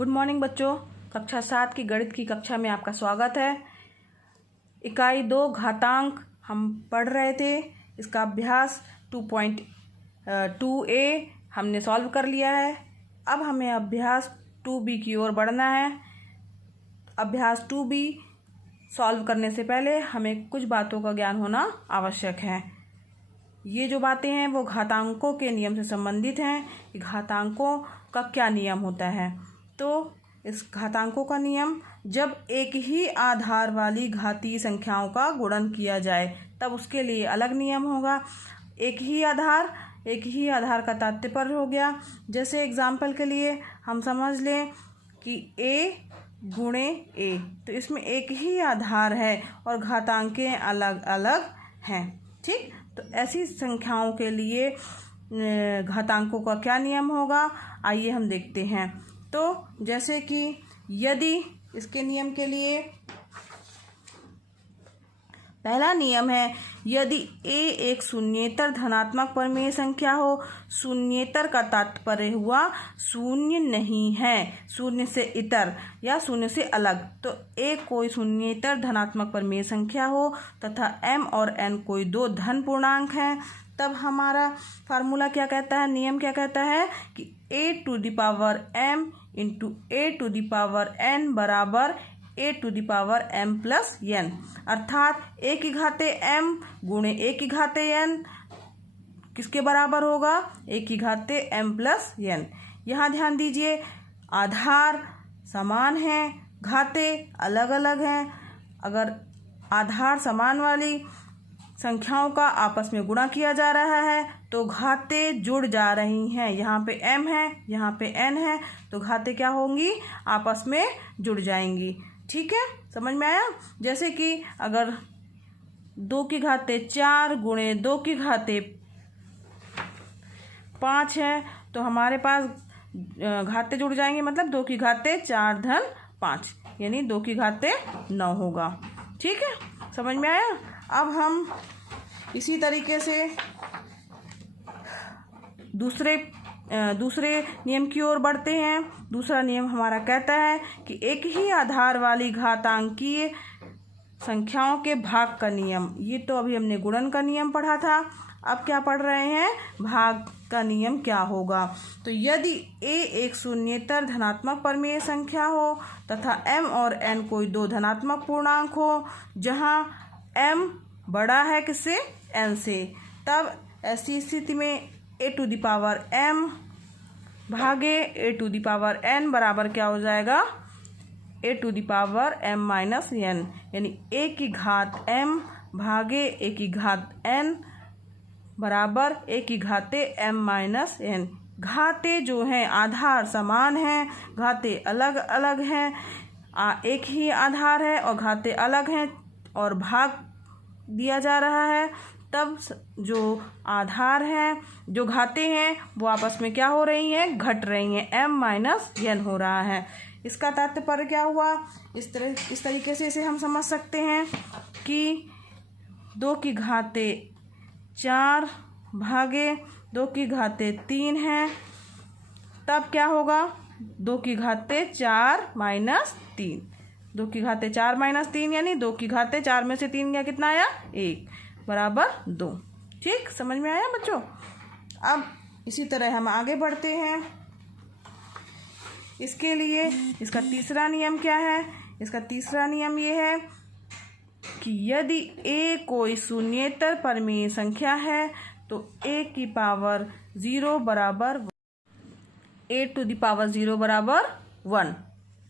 Good morning बच्चों। कक्षा 7 की गणित की कक्षा में आपका स्वागत है। इकाई 2 घातांक हम पढ़ रहे थे। इसका अभ्यास 2.2a हमने सॉल्व कर लिया है। अब हमें अभ्यास 2b की ओर बढ़ना है। अभ्यास 2b सॉल्व करने से पहले हमें कुछ बातों का ज्ञान होना आवश्यक है। ये जो बातें हैं वो घातांकों के नियम से संबंधित हैं कि घातांकों का क्या नियम होता है। तो इस घातांकों का नियम, जब एक ही आधार वाली घातीय संख्याओं का गुणन किया जाए तब उसके लिए अलग नियम होगा। एक ही आधार का तात्पर्य हो गया, जैसे एग्जाम्पल के लिए हम समझ लें कि a गुणे a, तो इसमें एक ही आधार है और घातांकें अलग अलग हैं। ठीक, तो ऐसी संख्याओं के लिए घातांकों का क्या नियम होगा, आइए हम देखते हैं। तो जैसे कि यदि इसके नियम के लिए पहला नियम है, यदि a एक शून्येतर धनात्मक परिमेय संख्या हो। शून्येतर का तात्पर्य हुआ शून्य नहीं है, शून्य से इतर या शून्य से अलग। तो a कोई शून्येतर धनात्मक परिमेय संख्या हो तथा m और n कोई दो धन पूर्णांक हैं, तब हमारा फार्मूला क्या कहता है, नियम क्या कहता है कि a to the power m into a to the power n बराबर a to the power m plus n, अर्थात a की घाते m गुणे a की घाते n किसके बराबर होगा, a की घाते m प्लस n। यहाँ ध्यान दीजिए, आधार समान हैं, घाते अलग अलग हैं। अगर आधार समान वाली संख्याओं का आपस में गुणा किया जा रहा है तो घाते जुड़ जा रही हैं। यहाँ पे m है, यहाँ पे n है, तो घाते क्या होंगी, आपस में जुड़ जाएंगी। ठीक है, समझ में आया। जैसे कि अगर 2 की घाते 4 गुणे 2 की घाते 5 है तो हमारे पास घाते जुड़ जाएंगे, मतलब 2 की घाते 4 धन 5, यानी 2 की घाते 9 होगा। ठीक है, समझ में आया। अब हम इसी तरीके से दूसरे नियम की ओर बढ़ते हैं। दूसरा नियम हमारा कहता है कि एक ही आधार वाली घातांकीय संख्याओं के भाग का नियम। ये तो अभी हमने गुणन का नियम पढ़ा था, अब क्या पढ़ रहे हैं, भाग का नियम क्या होगा। तो यदि a एक शून्येतर धनात्मक परिमेय संख्या हो तथा m और n कोई दो धनात्मक पूर्णांक हो, जहां m बड़ा है किससे, n से, तब ऐसी स्थिति में a to the power m भागे a to the power n बराबर क्या हो जाएगा, a to the power m minus n, यानी a की घात m भागे a की घात n बराबर a की घाते m माइनस n। घाते जो हैं आधार समान हैं, घाते अलग अलग हैं। एक ही आधार है और घाते अलग हैं और भाग दिया जा रहा है, तब जो आधार हैं, जो घाते हैं, वो आपस में क्या हो रही हैं, घट रही हैं, m माइनस n हो रहा है। इसका तात्पर्य क्या हुआ, इस तरीके से इसे हम समझ सकते हैं कि 2 की घाते 4 भागे 2 की घाते 3 है, तब क्या होगा, 2 की घाते 4 माइनस 3, 2 की घाते 4 माइनस 3 यानी 2 की घाते 4 में से 3 गया, कितना आया, 1 बराबर 2। ठीक, समझ में आया बच्चों। अब इसी तरह हम आगे बढ़ते हैं। इसके लिए इसका तीसरा नियम क्या है, इसका तीसरा नियम ये है कि यदि a कोई शून्येतर परिमेय संख्या है तो a की पावर 0 बराबर a टू द पावर 0 बराबर 1।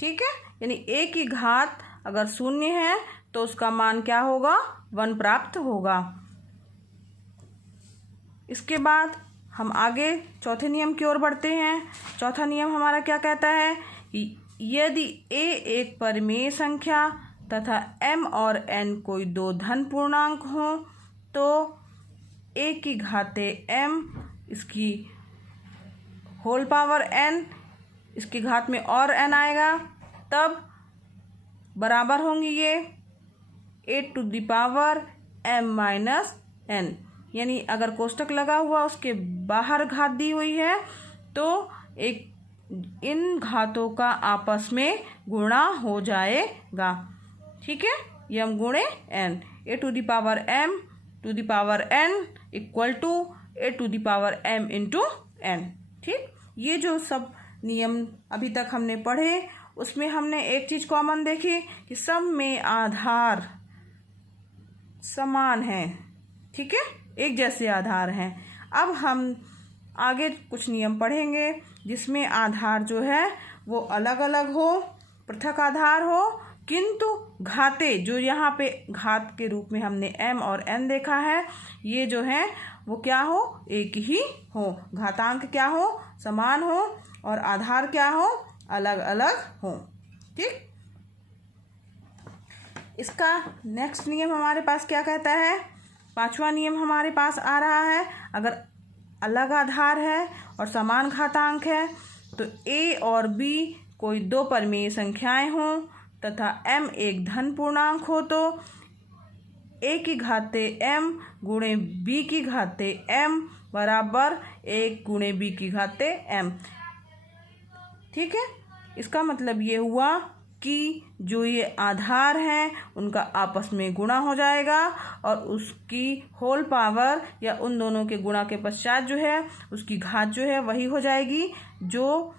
ठीक है, यानी a की घात अगर शून्य है तो उसका मान क्या होगा, 1 प्राप्त होगा। इसके बाद हम आगे चौथे नियम की ओर बढ़ते हैं। चौथा नियम हमारा क्या कहता है कि यदि a एक परिमेय संख्या तथा m और n कोई दो धन पूर्णांक हो तो a की घाते m इसकी होल पावर n, इसकी घात में और n आएगा, तब बराबर होंगी ये a to the power m minus n, यानी अगर कोष्टक लगा हुआ उसके बाहर घात दी हुई है तो एक इन घातों का आपस में गुणा हो जाएगा। ठीक है, m गुणे n, a to the power m to the power n equal to a to the power m into n। ठीक, ये जो सब नियम अभी तक हमने पढ़े उसमें हमने एक चीज कॉमन देखी कि सब में आधार समान है। ठीक है, एक जैसे आधार हैं। अब हम आगे कुछ नियम पढ़ेंगे जिसमें आधार जो है वो अलग अलग हो, पृथक आधार हो, किंतु घाते जो यहाँ पे घात के रूप में हमने m और n देखा है, ये जो है वो क्या हो, एक ही हो। घातांक क्या हो, समान हो, और आधार क्या हो, अलग अलग हो। ठीक, इसका नेक्स्ट नियम हमारे पास क्या कहता है, पांचवा नियम हमारे पास आ रहा है। अगर अलग आधार है और समान घातांक है तो a और b कोई दो परिमेय संख्याएं हों तथा m एक धन पूर्णांक हो तो a की घाते m गुणे b की घाते m बराबर 1 गुणे b की घाते m। ठीक है, इसका मतलब ये हुआ कि जो ये आधार हैं उनका आपस में गुणा हो जाएगा और उसकी होल पावर या उन दोनों के गुणा के पश्चात जो है उसकी घात जो है वही हो जाएगी जो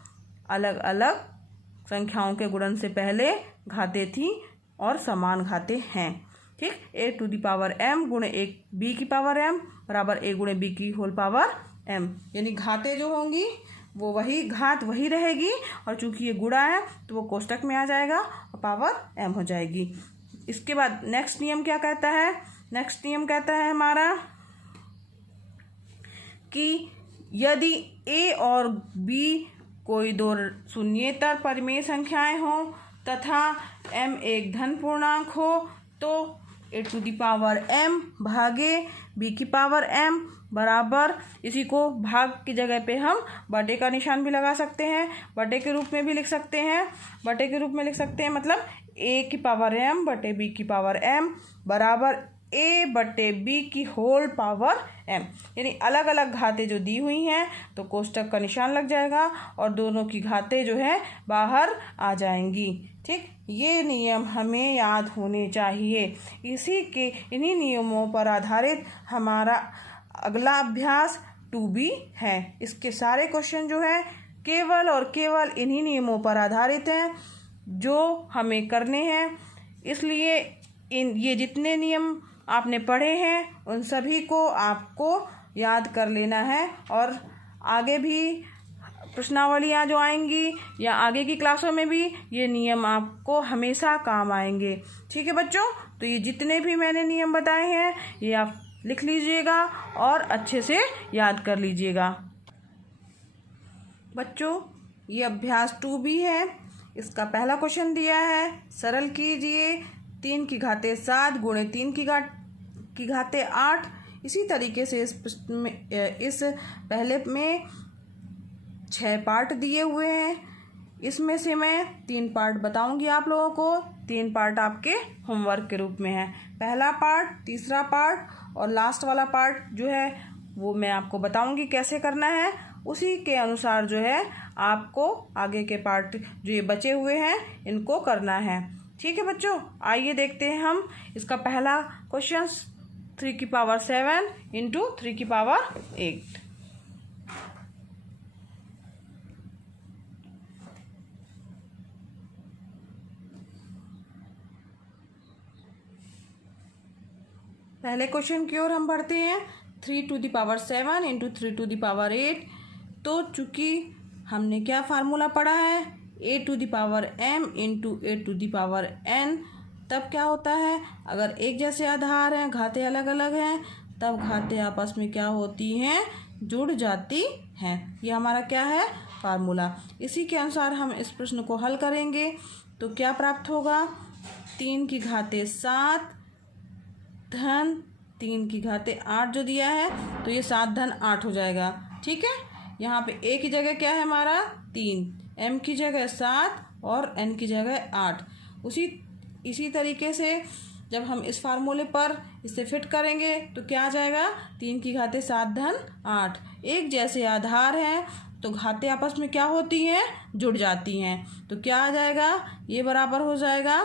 अलग अलग संख्याओं के गुणन से पहले घाते थी और समान घाते हैं। ठीक, a to the power m गुणे 1 b की पावर m बराबर a गुणे b की होल पावर m, यानी घाते जो होंगी वो वही घात वही रहेगी और चूंकि ये गुणा है तो वो कोष्टक में आ जाएगा और पावर m हो जाएगी। इसके बाद नेक्स्ट नियम क्या कहता है, नेक्स्ट नियम कहता है हमारा कि यदि a और b कोई दो शून्येतर परिमेय संख्याएं हों तथा m एक धन पूर्णांक हो तो a to the power m भागे b की पावर m बराबर, इसी को भाग की जगह पे हम बटे का निशान भी लगा सकते हैं, बटे के रूप में भी लिख सकते हैं, बटे के रूप में लिख सकते हैं मतलब a की पावर m बटे b की पावर m बराबर a बटे b की होल पावर m। यानी अलग अलग घातें जो दी हुई हैं तो कोष्टक का निशान लग जाएगा और दोनों की घातें जो है बाहर आ जाएंगी। ठीक, ये नियम हमें याद होने चाहिए। इन्हीं नियमों पर आधारित हमारा अगला अभ्यास 2B है। इसके सारे क्वेश्चन जो है केवल और केवल इन्हीं नियमों पर आधारित हैं जो हमें करने हैं। इसलिए ये जितने नियम आपने पढ़े हैं उन सभी को आपको याद कर लेना है और आगे भी प्रश्नावलियाँ जो आएंगी या आगे की क्लासों में भी ये नियम आपको हमेशा काम आएंगे। ठीक है बच्चों, तो ये जितने भी मैंने नियम बताए हैं ये आप लिख लीजिएगा और अच्छे से याद कर लीजिएगा। बच्चों, ये अभ्यास 2B है। इसका पहला क्वेश्चन दिया है, सरल कीजिए 3 की घाते 7 गुणे 3 की घाते 8। इसी तरीके से इस पहले में 6 पार्ट दिए हुए हैं। इसमें से मैं 3 पार्ट बताऊंगी आप लोगों को। 3 पार्ट आपके होमवर्क के रूप में है। पहला पार्ट, तीसरा पार्ट और लास्ट वाला पार्ट जो है वो मैं आपको बताऊंगी कैसे करना है। उसी के अनुसार जो है आपको आगे के पार्ट जो ये बचे हुए हैं इनको करना है। ठीक है बच्चों, आइए देखते हैं हम इसका पहला क्वेश्चन 3 की पावर 7 इंटू 3 की पावर 8। पहले क्वेश्चन की ओर हम बढ़ते हैं। 3 to the power 7 into 3 to the power 8। तो चूंकि हमने क्या फार्मूला पढ़ा है, a to the power m into a to the power n, तब क्या होता है अगर एक जैसे आधार हैं, घातें अलग अलग हैं, तब घातें आपस में क्या होती हैं, जुड़ जाती हैं। ये हमारा क्या है, फार्मूला। इसी के अनुसार हम इस प्रश्न को हल करेंगे तो क्या प्राप्त होगा, 3 की घाते 7 धन 3 की घाते 8 जो दिया है तो ये 7 धन 8 हो जाएगा। ठीक है, यहाँ पे a की जगह क्या है हमारा 3, m की जगह 7 और n की जगह 8। इसी तरीके से जब हम इस फार्मूले पर इसे फिट करेंगे तो क्या आ जाएगा, 3 की घाते 7 धन 8। एक जैसे आधार हैं तो घातें आपस में क्या होती हैं, जुड़ जाती हैं। तो क्या आ जाएगा, ये बराबर हो जाएगा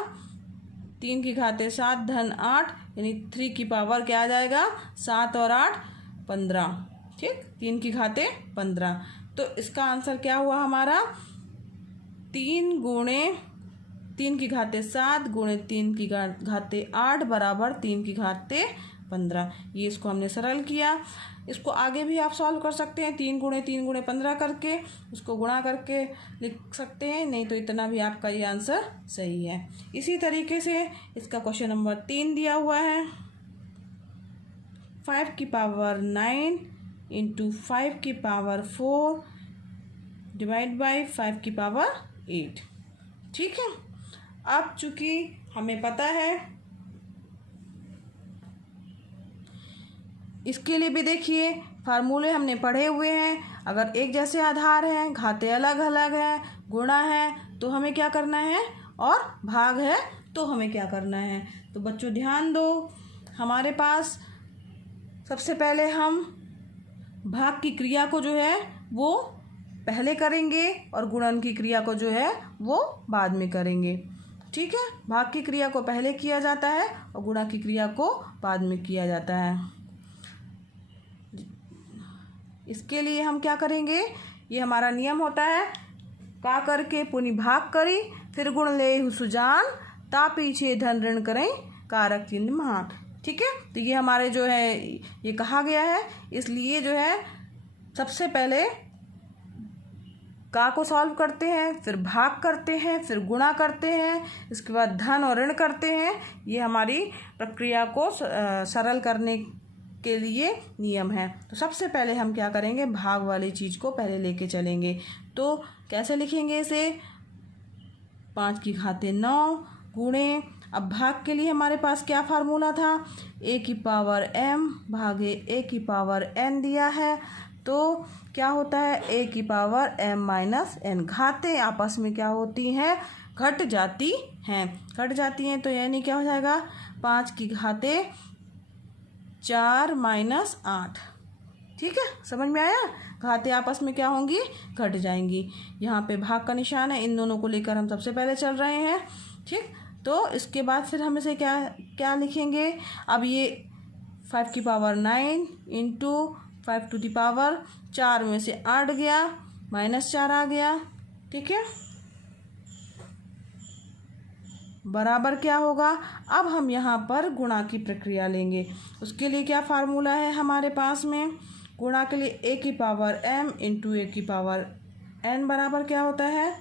3 की घातें 7 धन 8, यानी 3 की पावर क्या आ जाएगा, 7 और 8 15। ठीक, 3 की घातें 15। तो इसका आंसर क्या हुआ हमारा, 3 गुणे 3 की घातें 7 गुणे 3 की घातें 8 बराबर 3 की घातें 15। ये इसको हमने सरल किया। इसको आगे भी आप सॉल्व कर सकते हैं, 3 गुणे 15 करके उसको गुणा करके लिख सकते हैं, नहीं तो इतना भी आपका ये आंसर सही है। इसी तरीके से इसका क्वेश्चन नंबर 3 दिया हुआ है, 5 की पावर 9 इंटू 5 की पावर 4 डिवाइड बाई 5 की पावर 8। ठीक है, अब चूंकि हमें पता है, इसके लिए भी देखिए फार्मूले हमने पढ़े हुए हैं। अगर एक जैसे आधार हैं, घातें अलग अलग हैं, गुणा है तो हमें क्या करना है, और भाग है तो हमें क्या करना है। तो बच्चों ध्यान दो, हमारे पास सबसे पहले हम भाग की क्रिया को जो है वो पहले करेंगे और गुणन की क्रिया को जो है वो बाद में करेंगे। ठीक है, भाग की क्रिया को पहले किया जाता है और गुणा की क्रिया को बाद में किया जाता है। इसके लिए हम क्या करेंगे, ये हमारा नियम होता है, का करके पुनि भाग करी फिर गुण ले सुजान, ता पीछे धन ऋण करें कारक चिन्ह महान। ठीक है, तो ये हमारे जो है ये कहा गया है, इसलिए जो है सबसे पहले का को सॉल्व करते हैं, फिर भाग करते हैं, फिर गुणा करते हैं, इसके बाद धन और ऋण करते हैं। ये हमारी प्रक्रिया को सरल करने के लिए नियम है। तो सबसे पहले हम क्या करेंगे, भाग वाली चीज़ को पहले लेके चलेंगे। तो कैसे लिखेंगे इसे, 5 की घातें 9 गुणे, अब भाग के लिए हमारे पास क्या फार्मूला था, a की पावर m भागे a की पावर n दिया है। तो क्या होता है, a की पावर m माइनस n। घातें आपस में क्या होती हैं, घट जाती हैं, तो यानी क्या हो जाएगा, 5 की घातें 4 माइनस 8। ठीक है, समझ में आया, घातें आपस में क्या होंगी, घट जाएंगी। यहाँ पे भाग का निशान है, इन दोनों को लेकर हम सबसे पहले चल रहे हैं। ठीक, तो इसके बाद फिर हम इसे क्या लिखेंगे, अब ये 5 की power 9 into 5 to the power 4 में से 8 गया, -4 आ गया। ठीक है, बराबर क्या होगा, अब हम यहाँ पर गुणा की प्रक्रिया लेंगे। उसके लिए क्या फार्मूला है हमारे पास में, गुणा के लिए a की पावर m इंटू a की पावर n बराबर क्या होता है,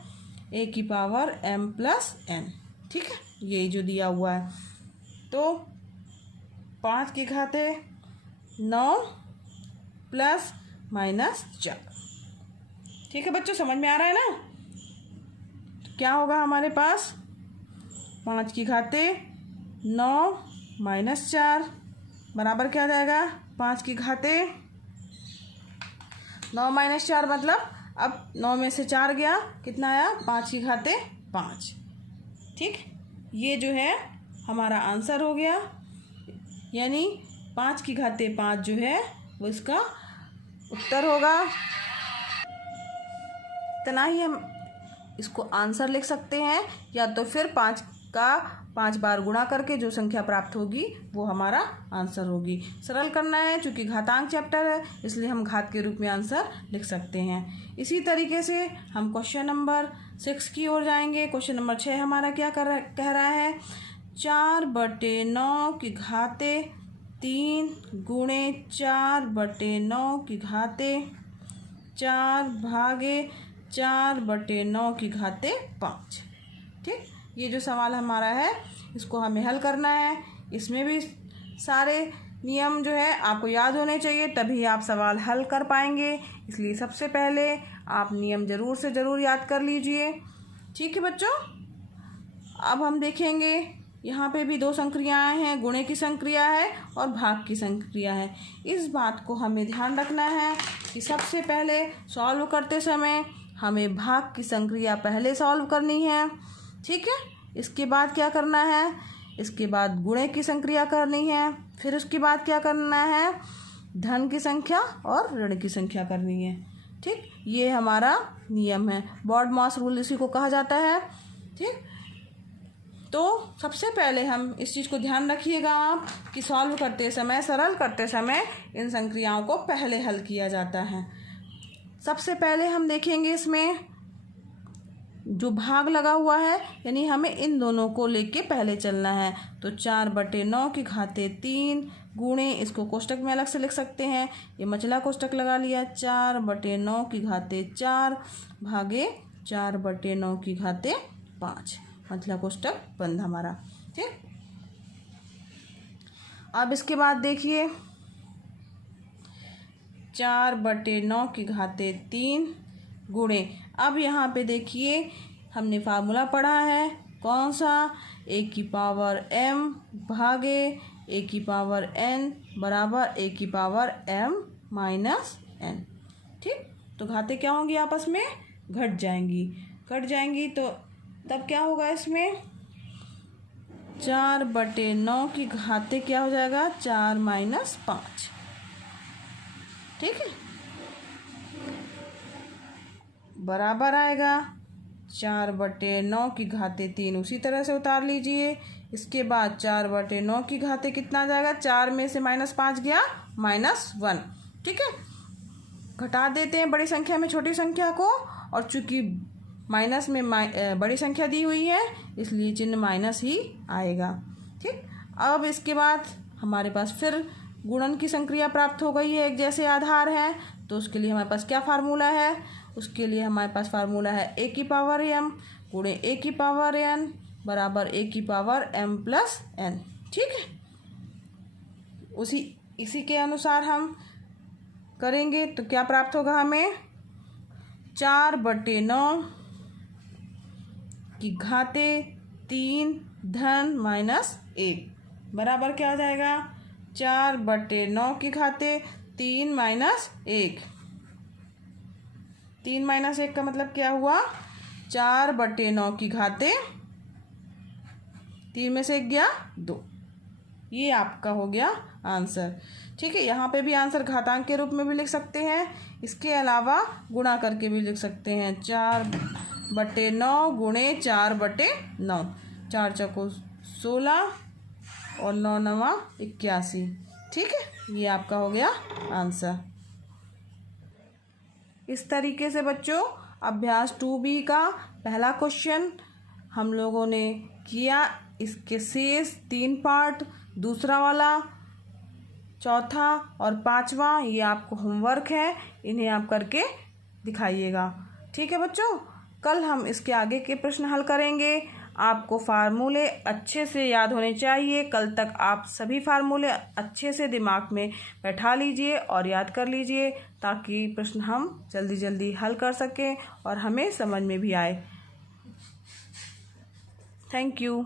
a की पावर m प्लस n। ठीक है, यही जो दिया हुआ है। तो 5 की घातें 9 प्लस -4। ठीक है बच्चों, समझ में आ रहा है ना। तो क्या होगा हमारे पास, 5 की घातें 9 -4 बराबर क्या आ जाएगा, 5 की घातें 9 -4 मतलब अब 9 में से 4 गया, कितना आया, 5 की घातें 5। ठीक, ये जो है हमारा आंसर हो गया, यानी 5 की घातें 5 जो है वो इसका उत्तर होगा। इतना ही हम इसको आंसर लिख सकते हैं, या तो फिर 5 का 5 बार गुणा करके जो संख्या प्राप्त होगी वो हमारा आंसर होगी। सरल करना है, चूँकि घातांक चैप्टर है इसलिए हम घात के रूप में आंसर लिख सकते हैं। इसी तरीके से हम क्वेश्चन नंबर 6 की ओर जाएंगे। क्वेश्चन नंबर 6 हमारा क्या कह रहा है, 4/9 की घातें 3 गुणे 4/9 की घातें 4 भागे 4/9 की घातें 5। ठीक, ये जो सवाल हमारा है इसको हमें हल करना है। इसमें भी सारे नियम जो है आपको याद होने चाहिए, तभी आप सवाल हल कर पाएंगे। इसलिए सबसे पहले आप नियम ज़रूर से ज़रूर याद कर लीजिए। ठीक है बच्चों, अब हम देखेंगे यहाँ पे भी 2 संक्रियाएँ हैं, गुणे की संक्रिया है और भाग की संक्रिया है। इस बात को हमें ध्यान रखना है कि सबसे पहले सॉल्व करते समय हमें भाग की संक्रिया पहले सॉल्व करनी है। ठीक है, इसके बाद क्या करना है, इसके बाद गुणे की संक्रिया करनी है, फिर उसके बाद क्या करना है, धन की संख्या और ऋण की संख्या करनी है। ठीक, ये हमारा नियम है, बॉडमास रूल इसी को कहा जाता है। ठीक, तो सबसे पहले हम इस चीज़ को ध्यान रखिएगा आप कि सॉल्व करते समय, सरल करते समय इन संक्रियाओं को पहले हल किया जाता है। सबसे पहले हम देखेंगे इसमें जो भाग लगा हुआ है, यानी हमें इन दोनों को लेके पहले चलना है। तो 4/9 की घाते 3 गुणे, इसको कोष्टक में अलग से लिख सकते हैं, ये मचला कोष्टक लगा लिया, 4/9 की घाते 4 भागे 4/9 की घाते 5, मचला कोष्टक बंद हमारा। ठीक, अब इसके बाद देखिए 4/9 की घाते 3 गुणे, अब यहाँ पे देखिए हमने फार्मूला पढ़ा है कौन सा, a की पावर m भागे a की पावर n बराबर a की पावर m माइनस n। ठीक, तो घाते क्या होंगी, आपस में घट जाएंगी, तो तब क्या होगा इसमें 4/9 की घाते क्या हो जाएगा, 4 माइनस 5। ठीक है, बराबर आएगा 4/9 की घाते 3, उसी तरह से उतार लीजिए। इसके बाद 4/9 की घाते कितना आ जाएगा, 4 में से -5 गया -1। ठीक है, घटा देते हैं बड़ी संख्या में छोटी संख्या को, और चूंकि माइनस में बड़ी संख्या दी हुई है इसलिए चिन्ह माइनस ही आएगा। ठीक, अब इसके बाद हमारे पास फिर गुणन की संक्रिया प्राप्त हो गई है, एक जैसे आधार है, तो उसके लिए हमारे पास क्या फार्मूला है, उसके लिए हमारे पास फार्मूला है a की पावर m गुणे a की पावर n बराबर a की पावर m प्लस n। ठीक है, इसी के अनुसार हम करेंगे तो क्या प्राप्त होगा हमें, 4/9 की घाते 3 धन -1 बराबर क्या हो जाएगा, 4/9 की घाते 3 माइनस 1, 3 माइनस 1 का मतलब क्या हुआ, 4/9 की घाते 3 में से 1 गया 2, ये आपका हो गया आंसर। ठीक है, यहाँ पे भी आंसर घातांक के रूप में भी लिख सकते हैं, इसके अलावा गुणा करके भी लिख सकते हैं, 4/9 गुणे 4/9, 4 चौको 16 और 9 नवा 81। ठीक है, ये आपका हो गया आंसर। इस तरीके से बच्चों अभ्यास 2B का पहला क्वेश्चन हम लोगों ने किया, इसके शेष 3 पार्ट, दूसरा वाला, चौथा और 5वां, ये आपको होमवर्क है, इन्हें आप करके दिखाइएगा। ठीक है बच्चों, कल हम इसके आगे के प्रश्न हल करेंगे। आपको फार्मूले अच्छे से याद होने चाहिए, कल तक आप सभी फार्मूले अच्छे से दिमाग में बैठा लीजिए और याद कर लीजिए, ताकि प्रश्न हम जल्दी जल्दी हल कर सकें और हमें समझ में भी आए। Thank you.